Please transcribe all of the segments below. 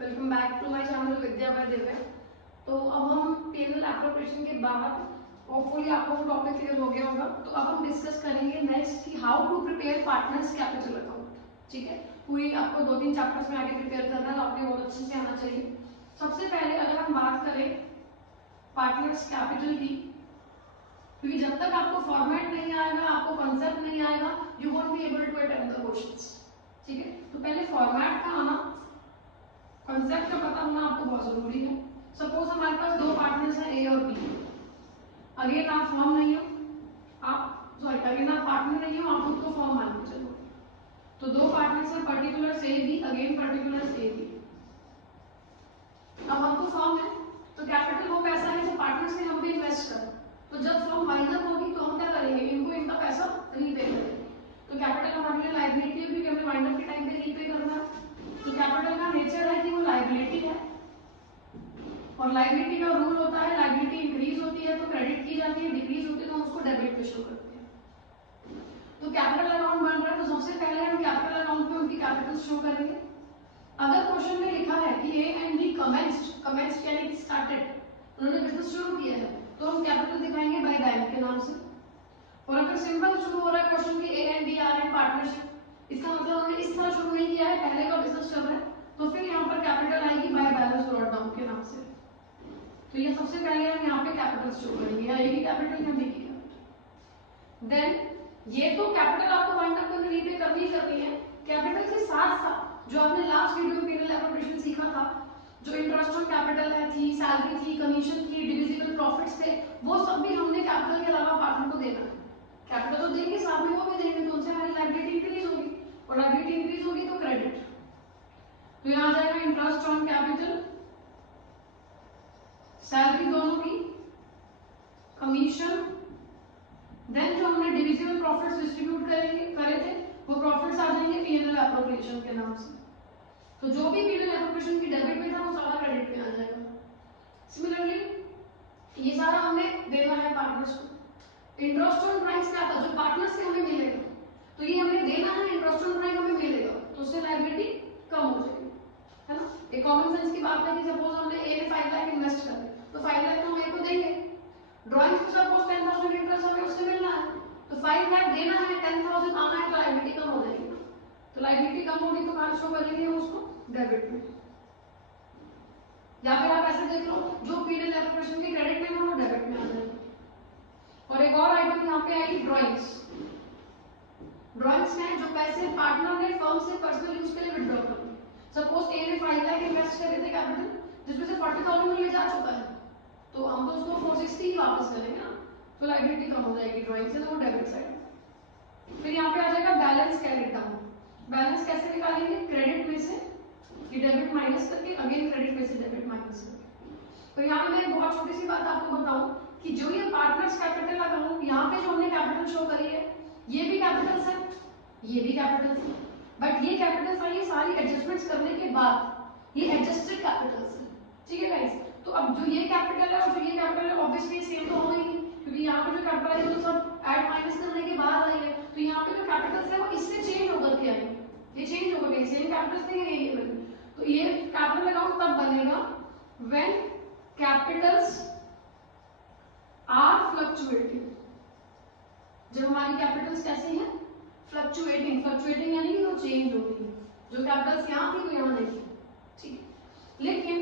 Welcome back to my channel Vidya by Divya. तो अब हम पीएनएल एप्रोप्रिएशन के बाद होपफुली आपको वो टॉपिक क्लियर हो गया होगा। तो अब हम डिस्कस करेंगे नेक्स्ट कि how to prepare partners capital account. ठीक है, पूरी आपको 2-3 चैप्टर्स में आगे प्रिपेयर करना है, आपने बहुत अच्छे से आना चाहिए। सबसे पहले अगर हम बात करें पार्टनर्स कैपिटल की, क्योंकि जब तक आपको फॉर्मेट नहीं आएगा, आपको कंसेप्ट नहीं आएगा, you won't be able to attempt the questions. ठीक है, तो पहले फॉर्मेट का आना, कंसेप्ट का पता होना आपको बहुत जरूरी है। सपोज हमारे पास दो पार्टनर्स हैं ए और बी। अगेन आप फॉर्म नहीं हो, आप सॉरी अगेन आप पार्टनर नहीं हो, आप खुद को फॉर्म मान के चलो। तो दो पार्टनर्स हैं, particular A B, again particular A B. अब हमको फॉर्म है, तो कैपिटल वो पैसा है जो पार्टनर्स ने हम पे इन्वेस्ट करा। तो जब फॉर्म वाइंड अप होगी तो हम क्या करेंगे, इनको इनका पैसा रीपे करेंगे। तो कैपिटल हमारे लिए लायबिलिटी भी हमें वाइंड अप के टाइम पे रीपे करना है। तो कैपिटल का नेचर है कि वो लायबिलिटी है, और लायबिलिटी का रूल होता है लायबिलिटी इंक्रीज होती है तो क्रेडिट की जाती है, डिक्रीज होती है तो हम उसको डेबिट पे शो करते हैं। तो कैपिटल अकाउंट बन रहा है, तो सबसे पहले हम कैपिटल अकाउंट में उनकी कैपिटल शो करेंगे। अगर क्वेश्चन में लिखा है कि ए एंड बी कमेंस्ड यानी कि स्टार्टेड, उन्होंने बिजनेस शुरू किया है, तो हम कैपिटल दिखाएंगे बाय बैंक के नाम से। और अगर सिंपल शुरू हो रहा है क्वेश्चन कि A and B are in partnership, इसका मतलब उन्होंने इस तरह शुरू नहीं किया है, पहले का बिजनेस चल रहा है, तो फिर यहाँ पर कैपिटल आएगी बाय बैलेंस ब्रॉट डाउन के नाम से। तो ये सबसे पहले हम यहाँ पे कैपिटल शो करेंगे, या ए की कैपिटल या बी की कैपिटल। देन ये तो कैपिटल आपको वाइंड अप करके रीपे करनी ही करनी है। कैपिटल के साथ साथ जो आपने लास्ट वीडियो में पीएनएल एप्रोप्रिएशन सीखा था, जो इंटरेस्ट ऑन कैपिटल है थी, सैलरी थी, कमीशन थी, डिविजिबल प्रॉफिट्स थे, वो सब भी हमने कैपिटल के अलावा पार्टनर को देना है। कैपिटल तो देंगे, साथ में वो भी देंगे, तो उनसे हमारी लायबिलिटी इंक्रीज होगी, और लायबिलिटी इंक्रीज होगी तो क्रेडिट। तो यहाँ आ जाएगा इंटरेस्ट ऑन कैपिटल, सैलरी दोनों की, कमीशन, देन जो हमने डिविजिबल प्रॉफिट्स डिस्ट्रीब्यूट करे थे वो प्रॉफिट्स आ जाएंगे पीएनएल एप्रोप्रिएशन के नाम से। तो जो भी पीएनएल एप्रोप्रिएशन की डेबिट में था वो सारा क्रेडिट में आ जाएगा। सिमिलरली ये सारा हमने देना है पार्टनर्स को। इंटरेस्ट ऑन ड्राइंग्स क्या था, जो पार्टनर्स से हमें मिलेगा, तो ये हमें देना है, इंटरेस्ट ऑन ड्राइंग हमें मिलेगा, तो उससे लायबिलिटी कम हो जाएगी, है ना। एक कॉमन सेंस की बात है कि सपोज हमने ए में 5 लाख इन्वेस्ट कर दिया, तो 5 लाख तो हम ए को देंगे। ड्राइंग्स में सपोज 10,000 इंटरेस्ट हमें उससे मिलना है, तो 5 लाख देना है, 10,000 आना है, तो लायबिलिटी कम हो जाएगी। तो लायबिलिटी कम होगी तो कहाँ शो करेंगे हम उसको, डेबिट में। या फिर आप ऐसे देख लो, जो पीएनएल एप्रोप्रिएशन के क्रेडिट में है वो डेबिट में आ जाएगा। और एक और आइटम यहाँ पे आएगी ड्राइंग्स। ड्राइंग्स में जो पैसे पार्टनर ने फर्म से पर्सनल यूज के लिए विड्रॉ कर लिए। सपोज ए ने 5 लाख इन्वेस्ट करे थे कैपिटल, जिसमें से 40,000 मिल जा चुका है, तो हम तो उसको 460 ही वापस करेंगे ना, तो लायबिलिटी कम हो जाएगी ड्राइंग से, तो वो डेबिट साइड। फिर यहाँ पे आ जाएगा बैलेंस कैरिड डाउन। बैलेंस कैसे निकालेंगे, क्रेडिट में से ये डेबिट माइनस करके, अगेन क्रेडिट में से डेबिट माइनस करके। तो यहाँ पे मैं एक बहुत छोटी सी बात आपको बताऊं कि जो ये पार्टनर्स कैपिटल अकाउंट यहाँ पे जो हमने कैपिटल शो करी है, ये भी कैपिटल है, ये भी कैपिटल है, बट ये कैपिटल है, ये सारी एडजस्टमेंट्स करने के बाद ये एडजस्टेड कैपिटल्स है। ठीक है गाइस, तो अब जो ये कैपिटल है और जो ये कैपिटल है ऑब्वियसली सेम तो होंगे, क्योंकि यहाँ पे जो कैपिटल है वो सब ऐड माइनस करने के बाद आई है, तो यहाँ पे जो कैपिटल्स है वो इससे चेंज होकर के आएंगे, ये चेंज हो गए, सेम कैपिटल्स नहीं है ये बने। तो ये कैपिटल अकाउंट तब बनेगा व्हेन कैपिटल्स आर फ्लक्चुएटिंग। जब हमारी कैपिटल्स कैसे हैं, फ्लक्चुएटिंग यानी कि वो चेंज हो रही है, जो कैपिटल्स यहाँ थी वो यहाँ नहीं थी। ठीक है, लेकिन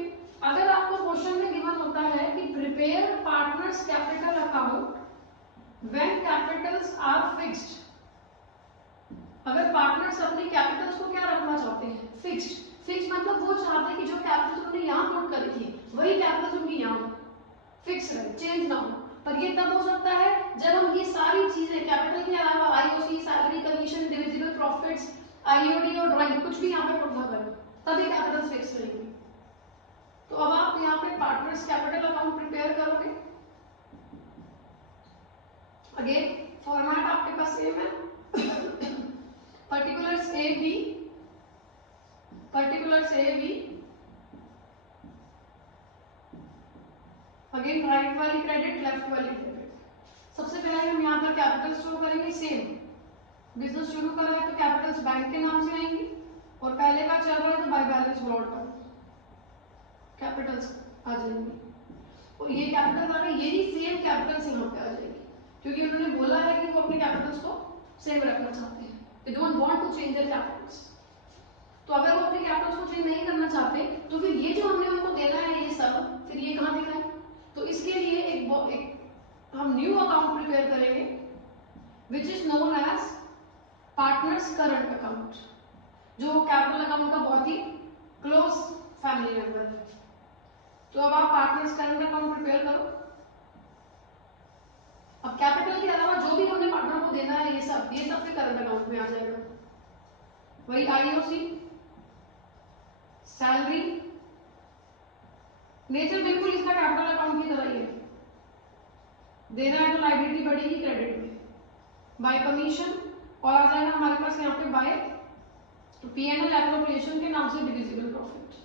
अगर आपको क्वेश्चन में गिवन होता है कि prepare partners capital account when capitals are fixed, अगर पार्टनर्स अपने कैपिटल्स को क्या रखना चाहते हैं, फिक्स्ड मतलब वो चाहते हैं कि जो कैपिटल्स उन्होंने यहाँ पुट करी थी वही कैपिटल्स उनकी यहाँ फिक्स रहे, चेंज ना हो। पर ये तब हो सकता है जब हम ये सारी चीजें कैपिटल के अलावा IOC, salary, commission, divisible profits, IOD और ड्राइंग कुछ भी यहाँ पे पुट ना करें, तभी कैपिटल्स फिक्स रहेंगे। तो अब आप यहाँ पे पार्टनर्स कैपिटल अकाउंट प्रिपेयर करोगे। अगेन फॉर्मेट आपके पास सेम है, particulars A B, again right वाली क्रेडिट, लेफ्ट वाली डेबिट। सबसे पहले हम यहाँ पर कैपिटल शो करेंगे सेम, बिजनेस शुरू कर रहे हैं तो कैपिटल्स बैंक के नाम से आएंगी, और पहले का चल रहा है तो by balance brought down. Capitals आ जाएंगे, और ये कैपिटल आ गए, यही सेम कैपिटल्स यहाँ पे आ जाएगी, क्योंकि उन्होंने बोला है कि वो अपने कैपिटल्स को सेम रखना चाहते हैं, they don't want to change their capitals. तो अगर वो अपने कैपिटल्स को चेंज नहीं करना चाहते तो फिर ये जो हमने उनको देना है ये सब, फिर ये कहाँ दिखाएं? तो इसके लिए एक हम न्यू अकाउंट प्रिपेयर करेंगे which is known as partners current account, जो कैपिटल अकाउंट का बहुत ही क्लोज फैमिली मेंबर है। तो अब आप पार्टनर्स करंट अकाउंट प्रिपेयर करो। अब कैपिटल के अलावा जो भी हमने पार्टनर को देना है ये सब फिर करंट अकाउंट में आ जाएगा। वही आईओसी, सैलरी, नेचर बिल्कुल इसका कैपिटल अकाउंट की तरह ही है, देना है तो लायबिलिटी बढ़ेगी क्रेडिट में, बाय कमीशन, और आ जाएगा हमारे पास यहाँ पे बाय पीएनएल एप्रोप्रिएशन के नाम से डिविजिबल प्रॉफिट,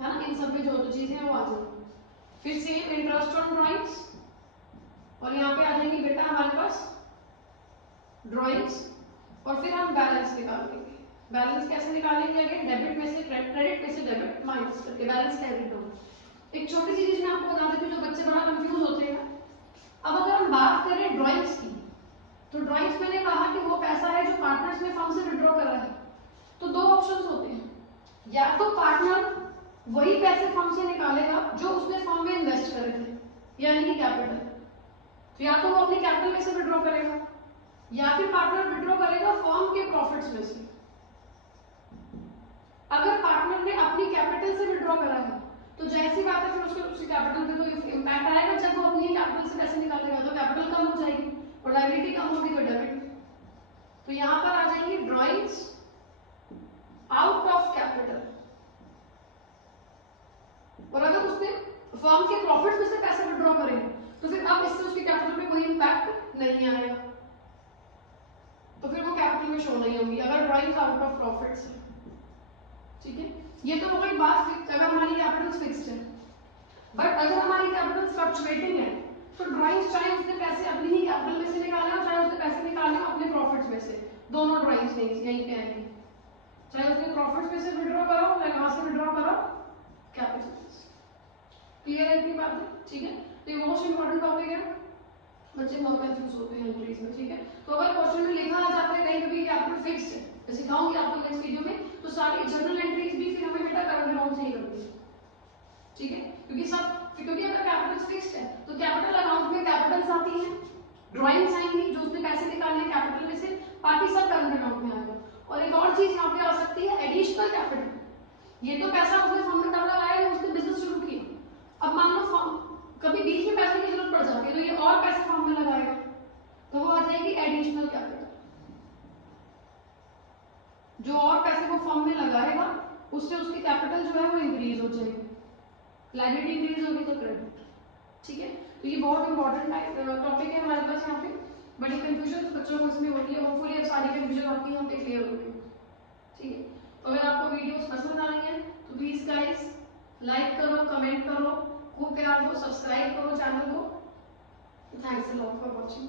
है ना। इन सब में जो चीजें हैं वो आ जाएंगी। फिर सेम इंटरेस्ट ऑन ड्राइंग्स, और यहाँ पे आ जाएंगी बेटा हमारे पास ड्राइंग्स, और फिर हम बैलेंस निकालेंगे। बैलेंस कैसे निकालेंगे? अगेन डेबिट में से क्रेडिट में से डेबिट माइनस करके बैलेंस कैरी होगा। एक छोटी सी चीज मैं आपको बता देती हूँ जो बच्चे बड़ा कंफ्यूज होते हैं। अब अगर हम बात करें ड्राइंग्स की, तो ड्राइंग्स मैंने कहा कि वो पैसा है जो पार्टनर्स ने फर्म से विड्रॉ करा है। तो दो ऑप्शंस होते हैं, या तो पार्टनर वही पैसे फर्म से निकालेगा जो उसने फर्म में इन्वेस्ट करे थे, यानी कि कैपिटल, तो या तो वो अपनी कैपिटल में से विड्रॉ करेगा, या फिर पार्टनर विड्रॉ करेगा फर्म के प्रॉफिट्स में से। अगर पार्टनर ने अपनी कैपिटल से विड्रॉ करा है तो जैसी बात है फिर उसके कैपिटल पे तो इम्पैक्ट आएगा। जब वो अपनी कैपिटल से पैसे निकालेगा तो कैपिटल कम हो जाएगी और लायबिलिटी कम होगी तो डेबिट। तो यहाँ पर आ जाएंगी ड्राइंग्स आउट ऑफ कैपिटल, और अगर उसने फर्म के प्रॉफिट में से पैसे विड्रॉ करे तो फिर अब इससे उसके कैपिटल में कोई इम्पैक्ट नहीं आएगा, तो फिर वो कैपिटल में शो नहीं होगी अगर ड्राइंग्स आउट ऑफ प्रॉफिट है। ठीक है, ये तो हो गई बात फिक्स, अगर हमारी कैपिटल फिक्स्ड है। बट अगर हमारी कैपिटल फ्लक्चुएटिंग है तो ड्राइंग्स चाहे उसने पैसे अपनी ही कैपिटल में से निकाले हो, चाहे उसने पैसे निकाले हो अपने प्रॉफिट्स में से, दोनों ड्राइंग्स यहीं पे आएंगी। चाहे उसने प्रॉफिट्स में से विड्रॉ करो या कहां से विड्रॉ करो, कैपिटल। क्लियर है इतनी बात? ठीक है, तो ये मोस्ट इंपॉर्टेंट टॉपिक है, बच्चे बहुत कंफ्यूज होते हैं एंट्रीज में। ठीक है, तो अगर क्वेश्चन में लिखा आ जाता है कहीं कभी कैपिटल फिक्स्ड है, मैं सिखाऊंगी आपको नेक्स्ट वीडियो में, तो सारी जनरल एंट्रीज भी फिर हमें बेटा करंट अकाउंट से ही करनी है। ठीक है, क्योंकि अगर कैपिटल फिक्स्ड है तो कैपिटल अकाउंट में कैपिटल्स आती हैं, ड्राइंग्स आएंगी जो उसने पैसे निकाले हैं कैपिटल में से, बाकी सब करंट अकाउंट में आएगा। और एक और चीज यहाँ पे आ सकती है एडिशनल कैपिटल। ये तो पैसा उसने फर्म में तब लगाया है, उसने बिजनेस शुरू किया, अब मान लो फर्म कभी बीच में पैसे की जरूरत पड़ जाती है तो ये और पैसे फर्म में लगाएगा, तो वो आ जाएगी एडिशनल कैपिटल। जो और पैसे वो फर्म में लगाएगा उससे उसकी कैपिटल जो है वो इंक्रीज हो जाएगी, लायबिलिटी इंक्रीज होगी तो क्रेडिट। ठीक है, तो ये बहुत इंपॉर्टेंट टॉपिक है हमारे पास। यहाँ पे बड़ी कंफ्यूजन बच्चों को इसमें होती है, होपफुली अब सारी कंफ्यूजन आपकी यहाँ पे क्लियर हो गई। ठीक है, तो अगर आपको वीडियोस पसंद आ रही है तो प्लीज गाइस लाइक करो, कमेंट करो, खूब प्यार दो, सब्सक्राइब करो चैनल को। Thanks a lot for watching.